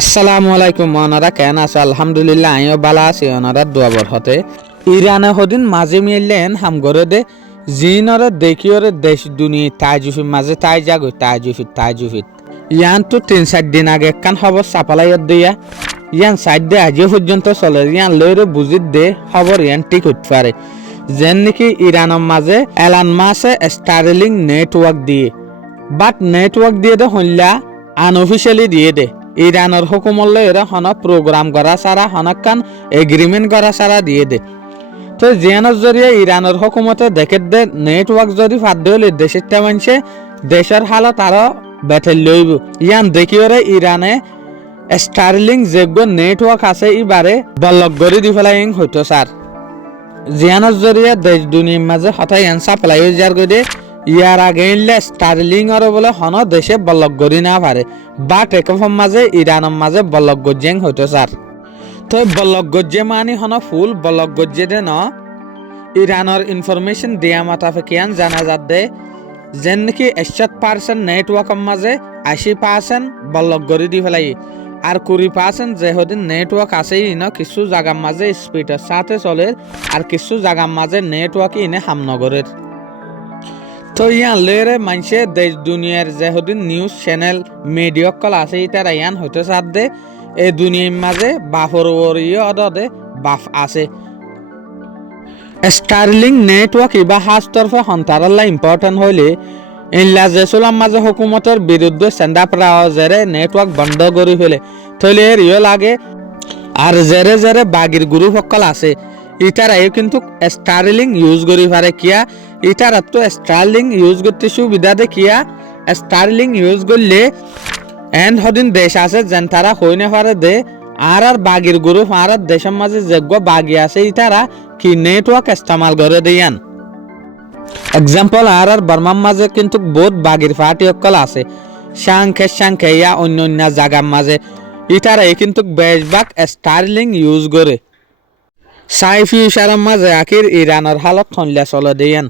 আসসালামু আলাইকুম ওনারা কেন আছে আলহামদুলিল্লাহ আমিও ভালো আছি ওনারা দোয়া বরহতে ইরানে হদিন মাঝে মিললেন হামগরে দে জিনরে দেখিওরে দেশ দুনিয়া তাইজুফির মাঝে তাই যাগো তাইজুফিত ইয়ান তো 3-4 দিন আগে একখান খবর সাপালাইয়ত দিয়া ইয়ান সাইড দে আজও পর্যন্ত চলে ইয়ান লইরে বুঝিত দে খবর ইয়ান ঠিক হতে পারে যেন নাকি ইরানের মাঝে এলান মাসে স্টারলিং নেটওয়ার্ক দিয়ে বাট নেটওয়ার্ক দিয়ে দে হইলা আনঅফিসিয়ালি দিয়ে দে ইরানের হুকুমল্লে এরা হন প্রোগ্রাম করা সারা হনকান এগ্রিমেন্ট করা সারা দিয়ে দে তো জিয়ানোর জরিয়ে ইরানের হুকুমতে দেখে দে নেটওয়ার্ক যদি ফাদ্দে হলে দেশের মানুষে দেশের হালত আরো বেঠে লইব ইয়ান দেখিওরে ইরানে স্টারলিং যোগ্য নেটওয়ার্ক আছে ইবারে বল্লক গড়ি দি ফেলাই হইতো স্যার জিয়ানোর জরিয়ে দেশ দুনিয়ার মাঝে হঠাৎ ইয়ান সাপ্লাই হয়ে যার গদে ইয়ার আগে ইনলে স্টারলিং আর বলে হন দেশে বল্লক গড়ি না পারে বাট একফম মাঝে ইরানের মাঝে বল্লক গজ্জেং হইতো স্যার তো বল্লক গজ্জে মানি হন ফুল বল্লক গজ্জে দে ন ইরানের ইনফরমেশন দিয়া মাতাফে কিয়ান জানা যাত দে যেন নাকি 60% নেটওয়ার্কের মাঝে 80% বল্লক গড়ি দি ফেলাই আর 20% যে হদিন নেটওয়ার্ক আছে ইন কিছু জায়গার মাঝে স্পিডের সাথে চলে আর কিছু জায়গার মাঝে নেটওয়ার্ক ইনে হামনগরের তো ইয়ান লেরে মানুষে দেশ দুনিয়ার যে হদিন নিউজ চ্যানেল মিডিয়া কল আছে ইতারা ইয়ান হইতে সাথ দে এই দুনিয়ার মাঝে বাফর ওরিয়ে অদে বাফ আছে স্টারলিং নেটওয়ার্ক ইবা হাস তরফে হন্তারাল্লা ইম্পর্টেন্ট হইলে ইনলা জেসুলাম মাঝে হুকুমতের বিরুদ্ধে সেন্ডা প্রাওয়াজেরে নেটওয়ার্ক বন্ধ করি ফেলে থইলে এর ইয়ে লাগে আর জেরে জেরে বাগির গ্রুপ সকল আছে ইতারাই কিন্তু স্টারলিং ইউজ করি পারে কিয়া ইতারা তো স্টারলিং ইউজ করতে সুবিধা দে কিয়া স্টারলিং ইউজ করলে এন্ড হদিন দেশ আছে যেন তারা হইনে পারে দে আর বাগির গ্রুপ আর দেশের মাঝে যোগ্য বাগি আছে ইতারা কি নেটওয়ার্ক ইস্তেমাল করে দিয়ান এক্সাম্পল আর বর্মার মাঝে কিন্তু বহুত বাগির পার্টি সকল আছে সাংখে ইয়া অন্য জায়গার মাঝে ইতারা কিন্তু বেশভাগ স্টারলিং ইউজ করে সাইফি ইশারার মাঝে আখির ইরানের হালত খনলা চলে দিয়ান